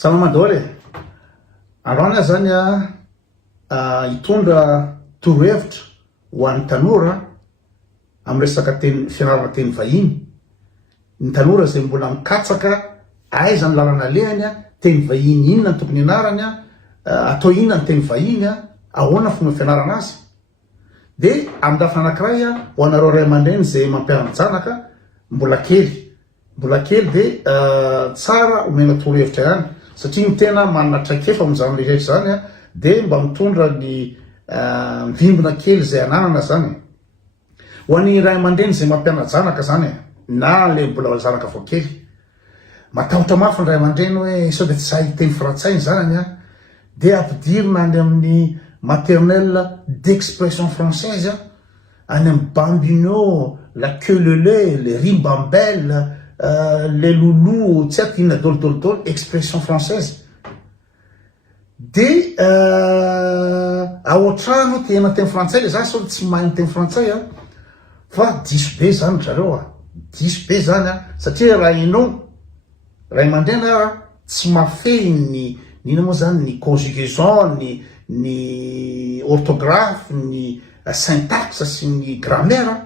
Salamadôly androany zany hitondra torohevitra ho an'ny tanora amin'ny resaka fianarana teny vahiny. Ny tanora zay mbola mikatsaka aiza ny lalana alehany teny vahiny inona ny tokony ianarany atao inona ny teny vahiny ahoana fomba fianarana azy. De amin'ny lafiny anankiray ho anareo ray aman-dreny zay mampianatra zanaka mbola kely de tsara omena torohevitra ihany satria ny tena manana traikefa amin'izany rehetra zany de mba mitondra ny mivimbina kely zay ananana zany. Ho an'ny ray aman-dreny zay mampianatra zanaka zany na le mbola zanaka vao kely, matahotra mafy ny ray aman-dreny hoe sao de tsy sahy teny frantsay ny zanany de ampidirina any amin'ny maternelle d'expression française any amin'ny bambino, la queue leu, le rimbambelle, le loulou, tsy haiko inona dolodolodolo, expression française. De ao an-trano tena teny frantsay le za sao tsy mahay ny teny frantsay fa diso be zany zareo diso be zany satria raha inao ray aman-dreny tsy mafehy ny inona moa zany ny conjugaison, ny orthographe, ny syntaxe sy ny grammaire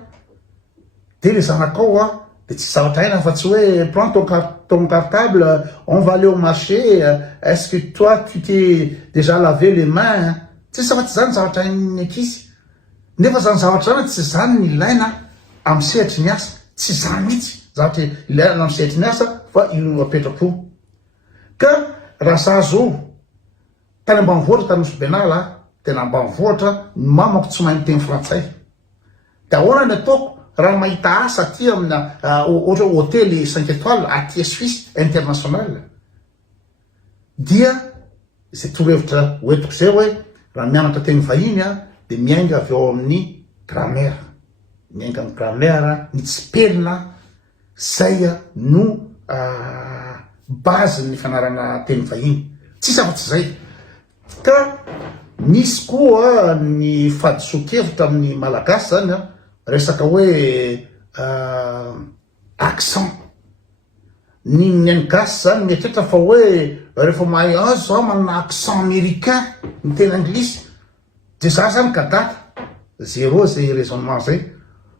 de le zanakao de tsy zavatra aina fa tsy hoe prends ton cartable, on va aller au marché, est-ce que toi tu t'es déjà lavé les mains, tsy zavatra zany zavatra ain'ny ankizy. Nefa zany zavatra zany tsy zany ny ilaina amin'ny sehatry ny asa, tsy zany mihitsy zavatra ilaina amin'ny sehatry ny asa fa io apetrako. Ka raha za zao tany ambanivohitra tany Nosy-Benala tena ambanivohitra ny mamako tsy mahay miteny frantsay, de ahoana ny ataoko raha mahita asa aty amina ohatra hôtely 5 étoiles aty Suisse international, dia zay torohevitra hoentiko zay hoe raha mianatra teny vahiny de miainga avy ao amin'ny grammaire, miainga amin'ny grammaire ny tsipelina zay no base ny fianarana teny vahiny, tsy zavatsy zay. Ka misy koa ny fadiso-kevitra amin'ny malagasy zany resaka hoe accent. Ny gasy zany mietratra fa hoe rehefa mahay zao manana accent américain ny teny anglisy de za zany kadaka zéro zay raisonnement zay,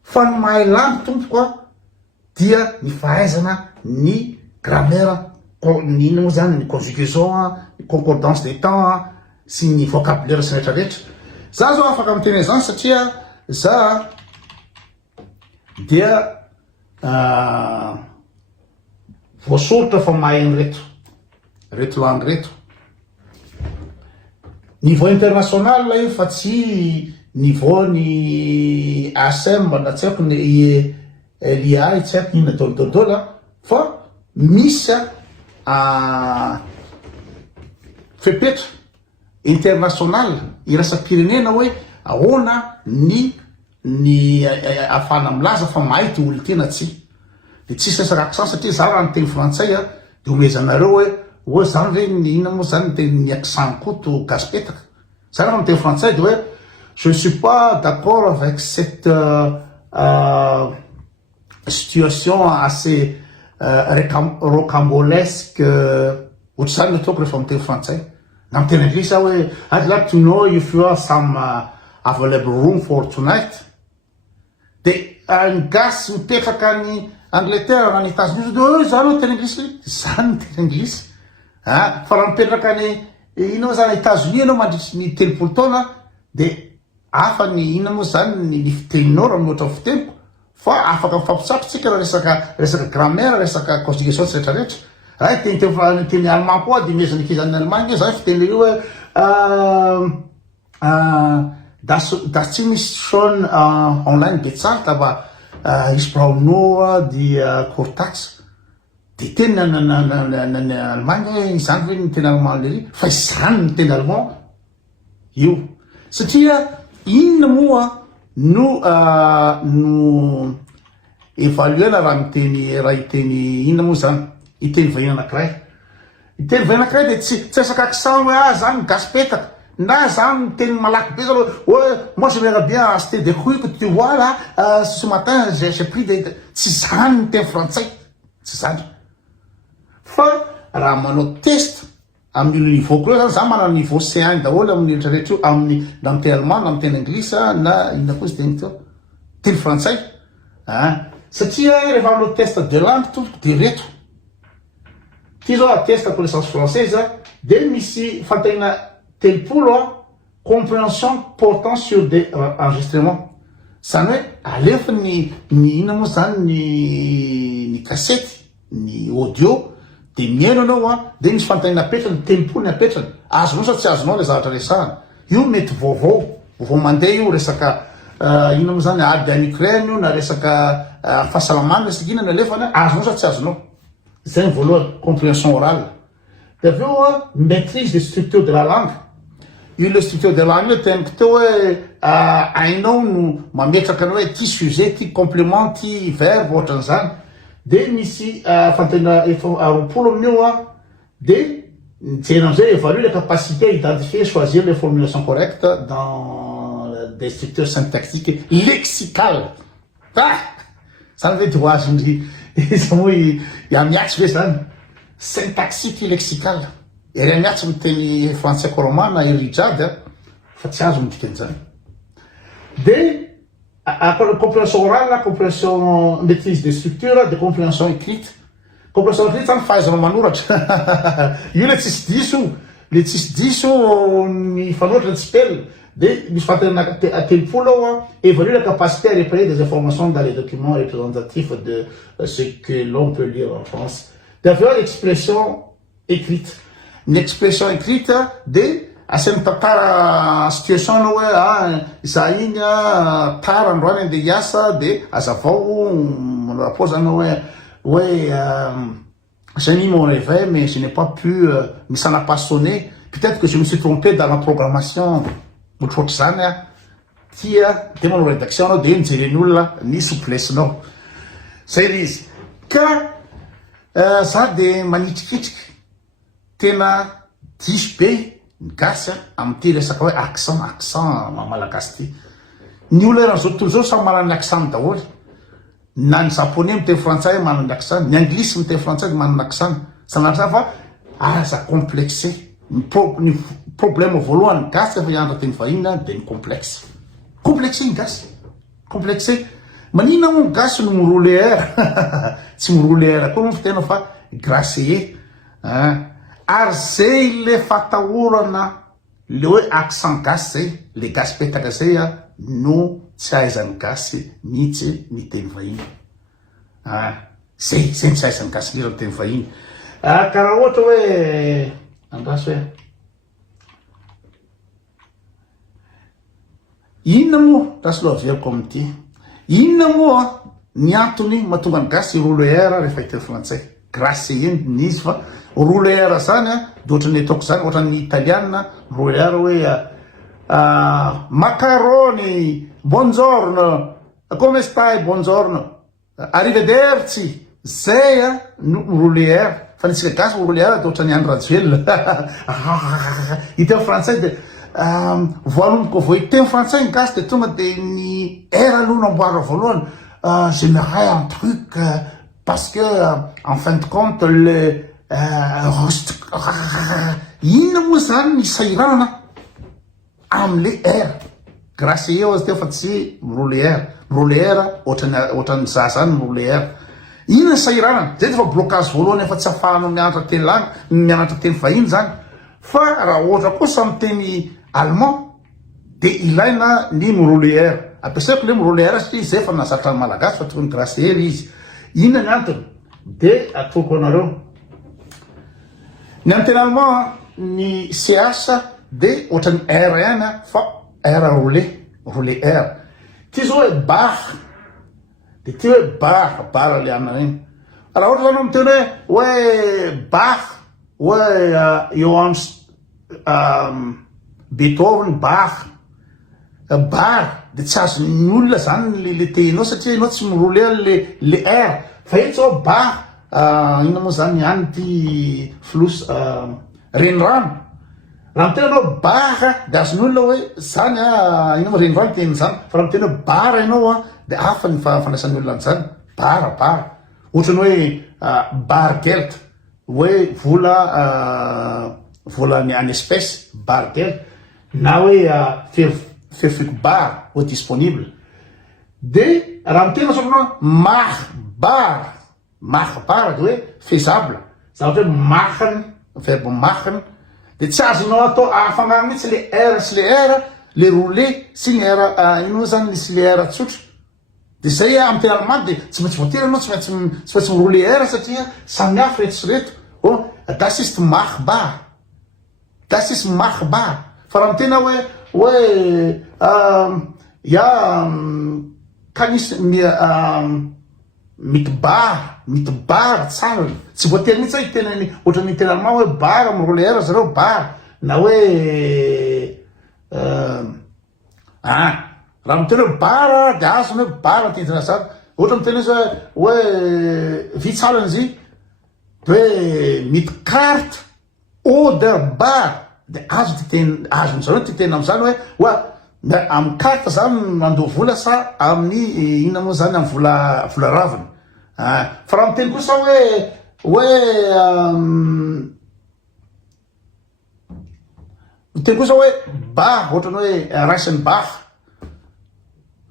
fa ny mahay langue tompoko dia ny fahaizana ny grammaire, ny inona moa zany ny conjugaison, ny concordance des temps sy ny vocabulaire sy rehetrarehetra. Za zao afaka miteny zany satria za dia voasoritra fa mahay reto langue reto. Niveau international io fa tsy niveau ny ASM na tsy haiko ny LIA tsy haiko inona dolodolodola, fa misy fepetra international irasam-pirenena hoe ahoana ny afana milaza fa mahay ty olo tena tsy de tsisy resaka accent satria za raha ny teny frantsay de omezanareo hoe zany re ny inona moa zany ny accent koto gaspetaka. Za raha ny teny frantsay de hoe je ne suis pas d'accord avec cette situation assez rocambolesque ohatra zany ny ataoko rehefa miteny frantsay. Na miteny anglisy hoe I'd like to know if you have some available room for tonight. De ny gasy mipetraka ny Angleterre na ny États-Unis de zany hoe teny anglisy zany teny anglisy fa raha mipetraka ny inona moa zany États-Unis anao mandritry ny 3 taona de afa ny inona moa zany ny fiteninao raha mihoatra fiteniko, fa afaka mifampisatrotsika raha resaka grammaire, resaka conjugation sy rehetrarehetra. Teny allemand koa de mezany akizan'ny Allemagne zany fiteny io hoe das ziemlich schon online bezahlt aber ich brauche nur die Kurtax. De teny Allemagne hoe izany hoe ny teny allemand lery fa izany ny teny allemand io satria inona moa no evaluena raha miteny raha iteny inona moa zany iteny vahiny anankiray. Iteny vahiny anankiray de tsy resaka accent hoe zany gaspetaka na zany teny malaky be zany hoe moi je verrais bien acheter des fruits que tu vois là ce matin j'ai pris des, tsy zany ny teny frantsay, tsy zany. Fa raha manao test amin'ny niveau koa zany za manana niveau C1 daholo amin'ny rehetrarehetra io amin'ny na miteny allemand na miteny anglisa na inona koa zy teny teo teny frantsay satria rehefa amin'lo test de langue tompoko de reto ty zao ateste connaissance française de misy fantahina telopolo compréhension portant sur des enregistrements zany hoe alefa ny ina moa zany ny kasety ny audio de miaino anao de misy fantahina apetrany telopolo ny apetrany azonao sa tsy azonao le zavatra resahana io mety vaovao mandeha io resaka ina moa zany ady any Ukraine io na resaka fahasalamana resaka ina alefana azonao sa tsy azonao zay voalohany compréhension orale de aveo maîtrise des structures de la langue io le structure de la langue teniko teo hoe ainao no mametraka anao hoe ty sujet ty complément ty verbe ohatran'izany de misy fantahina roapolo amin'io de jena amizay évalue la capacité à identifier et choisir les formulations correctes dans des structures syntaxiques lexicales zany ve doazony izy moa miatsy ve zany syntaxique lexicale ery miatsy miteny français coromana ery jiady fa tsy azo midikany de compréhension orale, compréhension maîtrise des structures, de compréhension écrite. Compréhension écrite, ça me fait un manourat. Il y a les tisdiso, il faut notre spell. Il faut à tel point évaluer la capacité à repérer des informations dans les documents représentatifs de ce que l'on peut lire en France. D'avoir l'expression écrite. Une expression écrite de asany tantara situation anao hoe za iny tara androany andeha hiasa de azavao rapport zany hoe j'ai mis mon réveil mais je n'ai pas pu mais ça n'a pas sonné, peut-être que je me suis trompé dans la programmation ohatrohatry zany tia de manao rédaction anao de mijereny olona ny souplessenao zay le izy ka za de manitrikitriky tena diso be gasy amty resaka hoe accent malagasy ty ny olona eran'izao tontolo zao samy manana accent daholo na ny japonais miteny frantsay manana accent ny anglisy miteny frantsay manana accent sanatria fa aza complexé ny problème voalohany gasy efa hiandra teny vahiny de ny complexé iny gasy complexé manina moa gasy no miroule air tsy miroule air koa moa fitena fa gracier ary zay le fatahorana le hoe accent gasy zay le gasy petaka zay no tsy ahaizany gasy mihitsy ny teny vahiny zay tsy ahaizany gasy lera ny teny vahiny karaha ohatra hoe andraso hoe inona moa rasy lo averiko amity inona moa ny antony mahatonga ny gasy roule air rehefa hiteny frantsay grâce iny izy fa roule air zany de ohatrany ataoko zany ohatrany italiana roule air hoe macaroni buongiorno come stai buongiorno arrivederci zay no roule air fa nitsika gasy roule air de ohatrany andro rajoelona hiteny frantsay de voalomboko vo hiteny frantsay ny gasy de tonga de ny air aloha namboara voalohany j'aimerais un truc parce que en fin de compte le inona moa zany ny sahiranana amle air grâce eo azy teo fa tsy roule air ohatrany za zany roule air inona ny sahiranana zay de fa blocage voalohany efa tsy afahanao mianatra teny lany mianatra teny vahiny zany fa raha ohatra kosa miteny allemand de ilaina ny roule air ampiasaiko le roule air satria zay fa nazatra ny malagasy fa tokony grâce air izy inona ny antony de atoko anareo ny anteny allemand ny CH de ohatrany RN fa R roule air ty zao hoe bar de ty hoe bar le amina regny raha ohatra zany miteny hoe bar hoe Johann Beethoven bar de tsy azony olona zany le tehinao satria anao tsy miroule le air fa eto zao bar inona moa zany any ty flous renirano raha mitena anao bar de azon'olona hoe zany ina moa renirano teny zany fa raha mitena hoe bar ianao de hafa ny fandraisan'ny olona zany bar ohatrany hoe bar gelt hoe vola volany any espèce barter na hoe fefiko bar ho disponible. De raha mitena soanao mahbar de hoe faisable, zavatra hoe mahany, verbe mahany, de tsy azonao atao ahafagnaro mihitsy le r sy le r, le roulé sy ny r ino zany nisy le r tsotra. De zay amin'ny teny alemana de tsy maintsy voatery anao tsy maintsy miroulé r satria samy hafa reto sy reto. Das ist machbar, das ist machbar. Fa raha mitena hoe kan misy mitbar tsara, tsy voatery mihitsy hoe tenany ohatran'ny tena alemana hoe bar miroulé r zareo bar, na hoe raha miteny hoe bara de azony hoe bara tendrina zany. Ohatra miteny hoe vitsalany izy de hoe mit carte oder bar de azon'zareo ty tena am'zany hoe amin'ny carte zany mandoha vola sa amin'ny ina moa zany amin'ny vola raviny. Fa raha miteny kosa miteny kosa hoe bar, ohatrany hoe Reichenbach,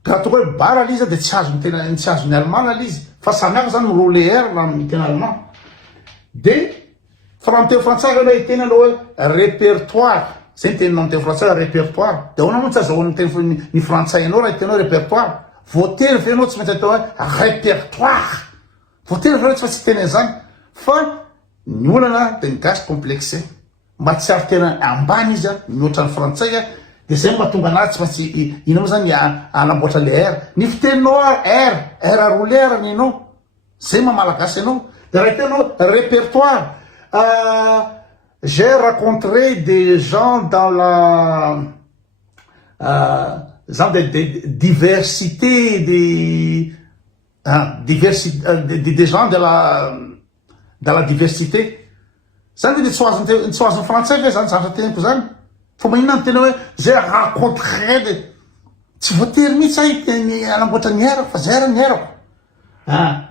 raha tonga hoe bar lizy de tsy azony alemana lizy, fa samy hafa zany miroulé r na amin'ny tena alemana. De fa raha miteny frantsay hoe tenanao hoe répertoire, zay ny teninao miteny frantsay répertoire, de ahoana moa tsy azahoan'ny teny ny frantsay anao raha tenao répertoire, voatery fe anao tsy maintsy atao hoe répertoire, voatery fe tsy maintsy teny an'izany. Fa ny olana de ny gasy complexé, mba tsy ary tena ambany izy mihoatra ny frantsay, de zay mba tonga anazy tsy maintsy ina moa zany anamboatra le r. Ny fiteninao r roulé r ninao, zay mamalagasy anao. De raha tenao répertoire, j'ai rencontré des gens dans diversité des gens dans la diversité. Zany de tsy azon'ny frantsay ve zany zavatra teniko zany. Fa maninona ny tena hoe j'ai rencontré de tsy voatery mihitsy anamboatra ny r fa zay ny r.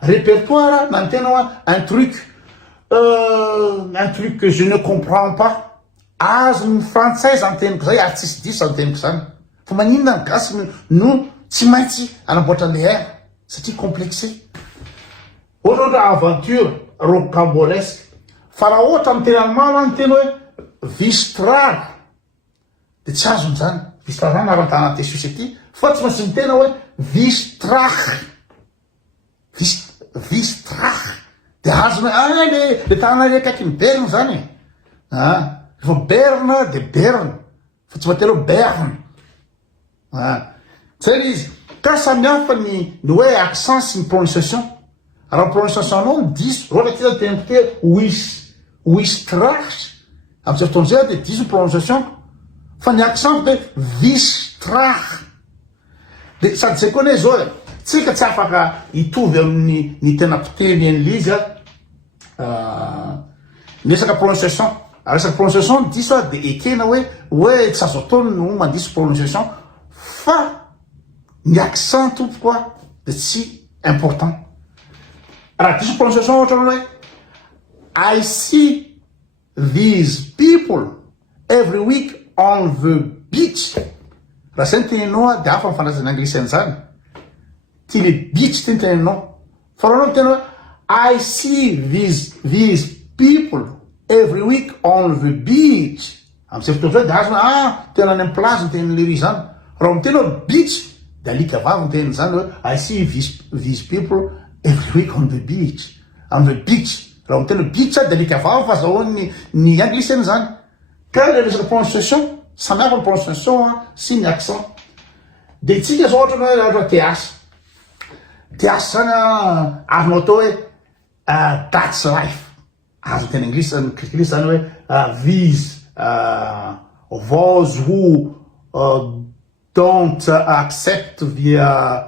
Répertoire, maintenant, un truc que je ne comprends pas. Azony française en teniko zay ary tsisy diso en teniko zany. Fa maninona ny gasy no tsy maintsy anamboatra le r satria complexé. Ohatra aventure rocambolesque. Fa raha ohatra amin'ny teny alemana ny teny hoe Wistrad, de tsy azony zany. Wistrad zany arantana te société, fa tsy maintsy mitena hoe Wistrach. Wistrach de azony le tanana le akaiky ny Berne zany. Rehefa Berne de Berne, fa tsy voatery hoe Berne. Zay izy. Ka samy hafa ny hoe accent sy ny prononciation. Raha prononciation anao ny diso, ohatra ty zany teniko ty Wistrach, amin'izay fotoana zay de diso ny prononciation. Fa ny accent de Wistrach. De sady zay koa ne zao tsika tsy afaka hitovy amin'ny tena mpiteny an'lizy resaka prononciation. Resaka prononciation diso de ekena hoe tsy azo atao no mandiso prononciation, fa ny accent tompo koa de tsy important. Raha diso prononciation ohatra hoe I see these people every week on the beach. Raha zay ny teninao de hafa mifandraisany anglisy an'izany. Ty le beach ty ny teninao. Fa raha anao tena hoe I see these people every week on the beach. Amin'izay fotoana zay de azona tena any amin'ny plage ny tenin'le ry zany. Raha mitena beach de alika vavy ny tenin' zany hoe I see these people every week on the beach. On the beach. Raha mitena beach de alika vavy fa zahoany ny anglisy an'izany. Ka le resaka prononciation, samy hafa ny prononciation sy ny accent. De tsika zao ohatra TH. TH zany azonao atao hoe that's life. Azo tena anglisy zany hoe these, those who don't accept via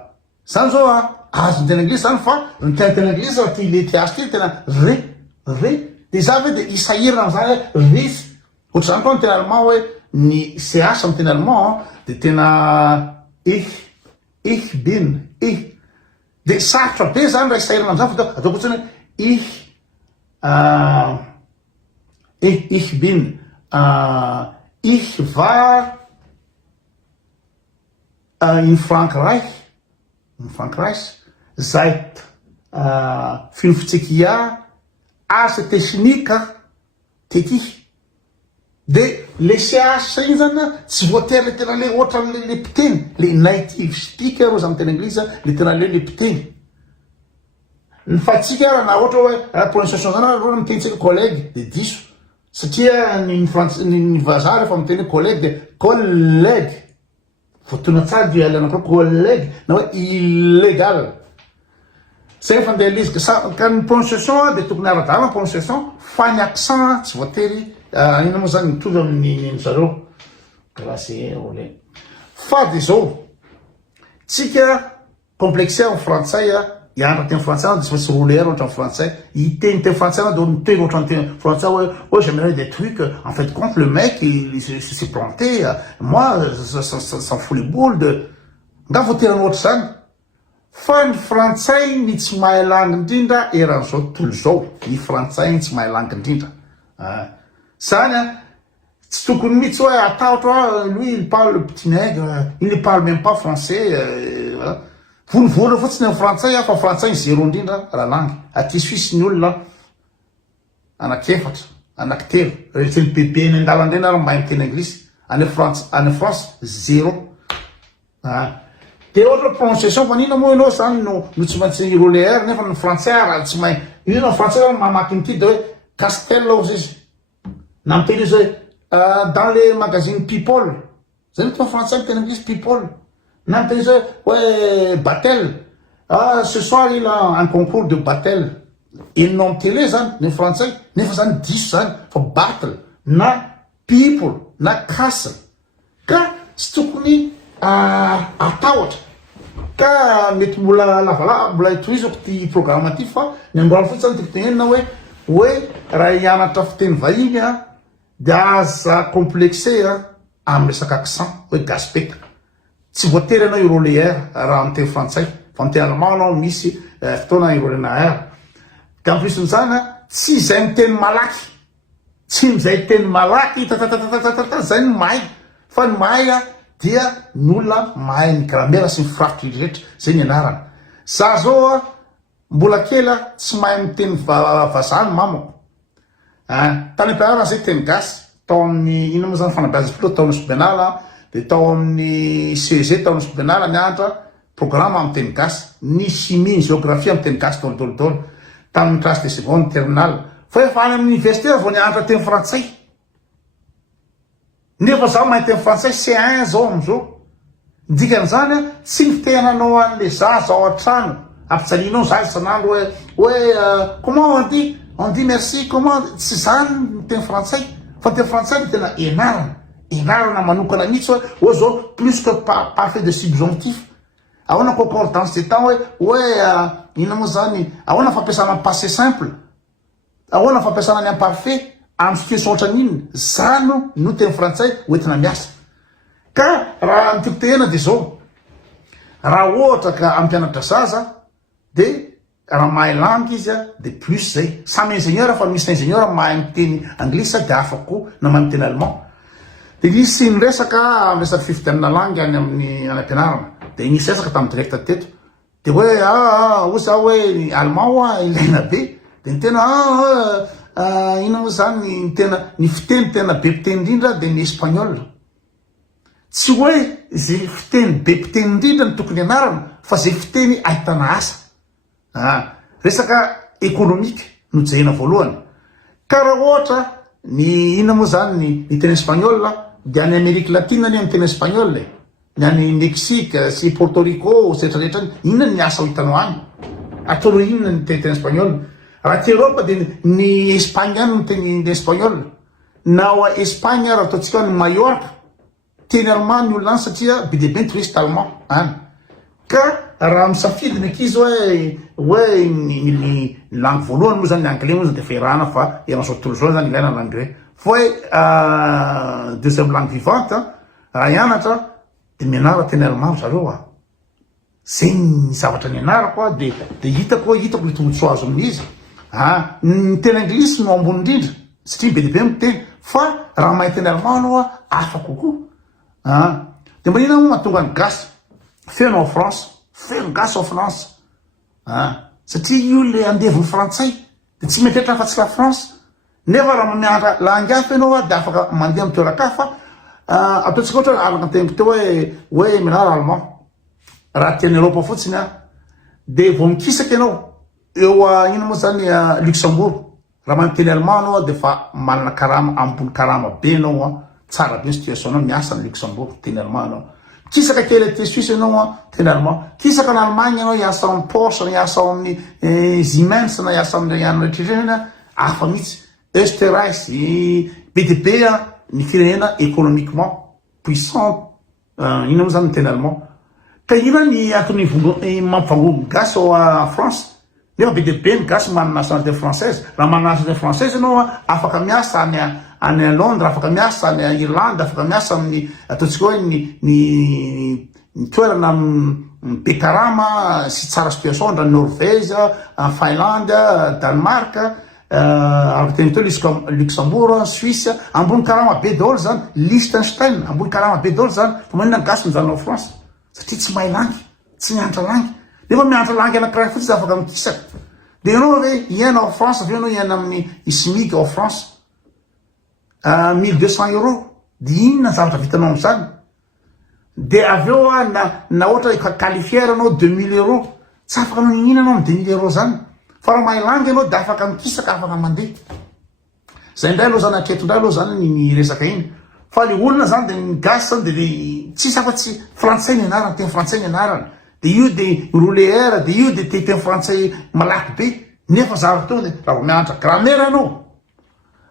zany zao azo tena anglisy zany, fa ny tena anglisy raha ty le TH ty tena de za ve de isahirana am'zany hoe this. Ohatra zany koa ny tena allemand hoe ny CH amin'ny tena allemand de tena ich bin. De sarotra be zany raha isahirana am'zany fa atao kotsiny hoe ich bin ich war in Frankreich seit 50 Jahren asa teknika teky de le siasa iny zany tsy voatery le tena le ohatra le mpiteny le native speaker ro zany tena anglisy le tena le mpiteny fa tsika raha na ohatra hoe prononciation zany ro mitentsika collègue de diso satria ny vazaha rehefa miteny collègue de collègue fotona tsara di ala anakiro collègue na hoe illégal zay fa ndeha lizy ka ny prononciation de tokony ara-dalana prononciation fa ny accent tsy voatery ina moa zany mitovy amin'ny zareo grâce ole fa de zao tsika complexé amin'ny frantsay hianatra teny frantsay de tsy rouleur ohatra amin'ny frantsay iteny teny frantsay de miteny ohatra ny teny frantsay ouais j'aimerais des trucs en fait compte le mec il s'est planté moi ça fout les boules de nga voaterany ohatra zany fa ny frantsay ny tsy mahay langue indrindra eran'izao tontolo zao ny frantsay ny tsy mahay langue indrindra zany tsy tokony mihitsy hoe atahotra lui il parle petit nègre il ne parle même pas français voilà vonivona fotsiny amin'ny frantsay fa frantsay ny zéro indrindra raha langue aty suisse ny olona anakefatra anaktelo rehetrany bebe ny andala indrena raha mahay miteny anglisy any France zéro de ohatra prononciation fa nina moa ianao zany no tsy maintsy roléaire nefa ny frantsay raha tsy mahay io na frantsay raha mamaky nyty de hoe castel ozy izy na miteny izy hoe dans les magazines people zay miteny frantsay miteny anglisy people na miteny izy hoe battle ce soir il a un concours de battle enonao amy télé zany ny frantsay nefa zany diso zany fa battle na people na castle ka tsy tokony atahotra ka mety mbola lavalava mbola itoizako ty programme ty fa ny amboala fotsy zany tikotenenina hoe raha hianatra fiteny vahiny de aza complexé amy resaka accent hoe gaspeta tsy voatery anao iroléaire raha miteny frantsay fa miteny allemand anao misy fotoana irolénaire ka plus n'zany tsy zay miteny malaky tsy mizay teny malaky tatatata zay ny mahay fa ny mahay dia n'olona mahay ny grammaire sy ny firafitry rehetra zay ny anarany za zao mbola kely tsy mahay miteny vazany mamako tany ampianarana zay teny gasy tao amin'ny ina moa zany fanabeazam-pilo tao amin'ny sobenala de tao amin'ny CEG tao amin'ny sobenala nianatra programme amin'ny teny gasy ny chimie ny géographie amin'ny teny gasy tolotolotolo tamin'ny classe de seconde terminale fa efa any amin'ny université vao nianatra teny frantsay nefa zaho mahay teny frantsay C1 zao amizao dikan'izany tsy nifitenanao an'le zaza ao an-trano ampitsalinao za isan'andro hoe comment on dit merci comment tsy zany miteny frantsay fa teny frantsay ny tena enarana manokana mihitsy hoe zao plus que parfait de subjonctif ahoana concordance de temps hoe ina moa zany ahoana fampiasana passé simple ahoana fampiasana ny imparfait amy situation ohatran'inona zany no teny frantsay hoentina miasa ka raha nitikotehena de zao raha ohatra ka ampianatra zaza de raha mahay langue izy de plus zay samy ingénieur fa misy ingénieur mahay miteny anglisy de afako na mahay miteny allemand de nisy nyresaka resaka fifitenana langue any amin'ny ampianarana de nisy resaka tamin'ny directeur teto de hoe oza hoe allemand ilaina be de ny tena ina moa zany ny fiteny tena be mpiteny indrindra de ny espagnol tsy hoe zay fiteny be mpiteny indrindra ny tokony anarana fa zay fiteny ahitana asa resaka économique no jehina voalohany ka raha ohatra ny ina moa zany ny teny espagnol de any Amérique latine any amin'ny teny espagnol ny any Mexique sy Porto Rico setrarehetra any inona ny asa ho hitanao any atoro inona ny teny espagnol raha ty Europa de ny Espagne any no teny espagnol na ao Espagne raha ataotsika ny Mallorca teny allemand ny olona any satria be de be touriste allemand any ka raha misafidy ny akizy hoe ny langue voalohany moa zany ny anglais moa zany de ferrana fa eran'izao tontolo zao zany ilaina l'anglais fa hoe deuxième langue vivante raha hianatra de mianara teny allemand zareo zay ny zavatra ny anarako de hitako le tombotsoa azo amin'izy ny teny anglisy no ambony indrindra satria be de be miteny fa raha mahitiny allemand aloha afa kokoa de manina mo mahatonga ny gasy feno en France feno gasy en France satria io le andeviny frantsay de tsy mety etra fa tsy la France nefa raha miandra langy hafa ianao de afaka mandeha amy toeraka fa ataontsika ohatra araka nyteniko teo hoe mianara allemand raha tian'ny Europe fotsiny de vao mikisaky ianao eo ino moa zany Luxembourg raha mamiteny allemand anao de fa manana karama ambony karama be anao tsara be situation anao miasa ny Luxembourg teny allemand anao kisaka kely te Suisse anao teny allemand kisaka ny Allemagne anao iasa amin'ny Porsche iasa amin'ny Siemens na iasa amin'ny rehetrarehetra afa mihitsy Österreich BDP ny firenena économiquement puissant ino moa zany teny allemand ka ina ny antony mampivangony gasy ao France nefa BDP ny gasy manana nationalité française raha manana nationalité française anao afaka miasa any Londres afaka miasa any Irlande afaka miasa amin'ny ataontsika hoe ny toerana be karama sy tsara situation ndra Norvège Finlande Danemark araka teny teo Luxembourg Suisse ambony karama be daholo zany Liechtenstein ambony karama be daholo zany fa manina gasy mizany ao France satria tsy mahay langy tsy mianatra langy nefa mianatra langy anankiray fotsy afaka mikisaka de ianao hoe iaina en France aveo anao iaina amin'ny SMIC en France 1200 euros de inona zavatra vitanao am'zany de aveo na ohatra qualifière anao 2000 euros tsy afaka anao ninina anao amy 2000 euros zany fa raha mahay langy anao de afaka mikisaka afaka mandeha zay ndray aloha zany atreto ndray aloha zany ny resaka iny fa le olona zany de ny gasy zany de le tsisy afa-tsy frantsay ny anarany teny frantsay ny anarany de io de rouléaire de io de teny frantsay malaky be nefa zavatra teo de raha vo mianatra grammaire anao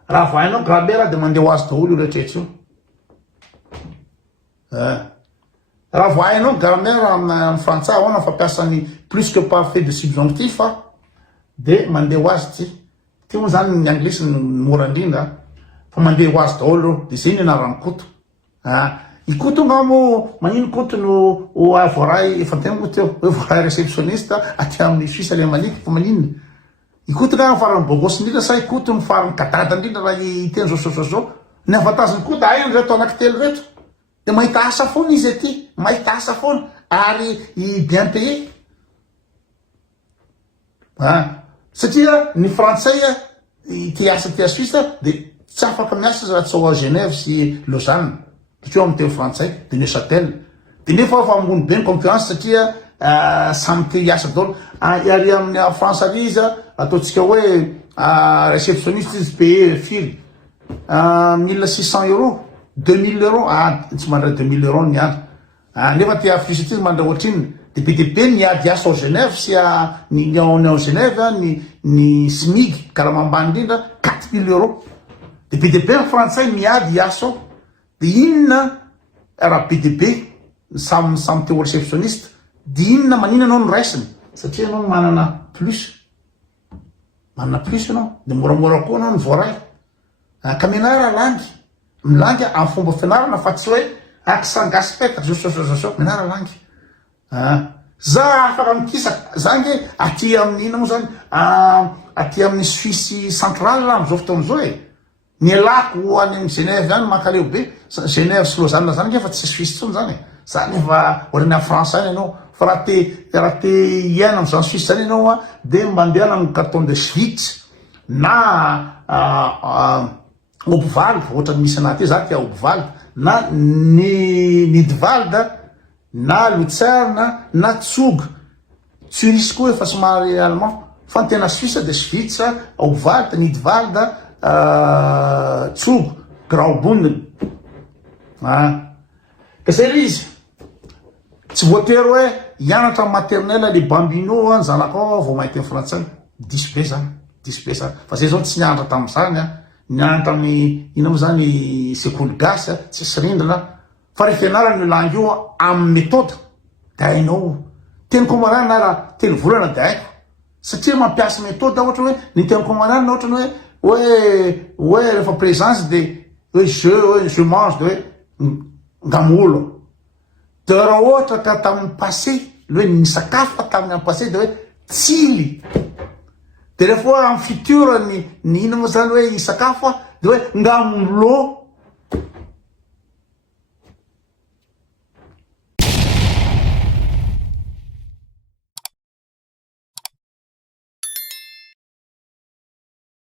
raha vainao grammaire de mandeha ho azy daholo io rehetrarehetra io raha vainao grammaire amin'ny frantsay ahoana fampiasany plus que parfait de subjonctif de mandeha ho azy ty moa zany ny anglisy ny mora indrindra fa mandeha ho azy daholo de zay ny anarany koto ikoto ngamo manino koto no voaray efa tena koto eo hoe voaray réceptionniste aty amin'ny Suisse alemanique fa manino ikoto nga farany bogosy indrindra sa ikoto ny farany kadada indrindra raha iteny zao ny avantage ny koto ay reto anankitelo reto de mahita asa foana izy aty mahita asa foana ary bien payé satria ny frantsay ty asa ty a Suisse de tsy afaka miasa raha tsy ao a Genève sy Lausanne satria amy teny frantsay de Neuchâtel de nefa fa ambony be ny concurrence satria samy te hiasa daholo ary amin'ny France ary izy ataontsika hoe réceptionniste izy paye firy 1600 euros 2000 euros tsy mandray 2000 euros ny andro nefa ty Suisse aty mandray ohatriny de BDP miady asa ao Genève sy ny ao Genève ny SMIC karaha mambany indrindra 4000 euros de BDP ny frantsay miady asa ao de inona raha BDP samy teo réceptionniste de inona manina anao ny raisiny satria anao manana plus anao de moramora koa anao ny voaray ka mianara langy milangy amin'ny fomba fianarana fa tsy hoe aksangaspectre zao mianara langy za afaka mikisaka zangy aty amin'ny ina moa zany aty amin'ny Suisse centrale am'izao fotoana zao ny alako any amin'ny Genève any mankaleo be Genève sy Lausanne zany efa tsy Suisse tsony zany zany efa ohatrany France any anao fa raha te hiaina am'izany Suisse zany ianao de mandeha amin'ny canton de Schwytz na Obwald ohatrany misy anaty za tia Obwald na Nidwald na Lucerne na Zug Zurich koa efa somary allemand fa ny tena Suisse de Schwytz Obwald Nidwald Zug Graubünden ka zay le izy tsy voatery hoe hianatra maternelle le bambino ny zanakao vao mahita ny frantsay diso be zany fa zay zao tsy nianatra tam'zany nianatra amin'ny ina moa zany sekoly gasy tsisy rindrina fa rehefa ianarany io langy io amin'ny méthode de hainao teny komarany na raha teny volana de haiko satria mampiasa méthode ohatra hoe ny teny komarany ohatra ny hoe rehefa présence de hoe je mange de hoe ngamolo de raha ohatra ka tamin'ny passé le hoe nisakafo tamin'ny passé de hoe tsily de rehefa amin'ny futur ny ina moa zany hoe isakafo de hoe ngamolo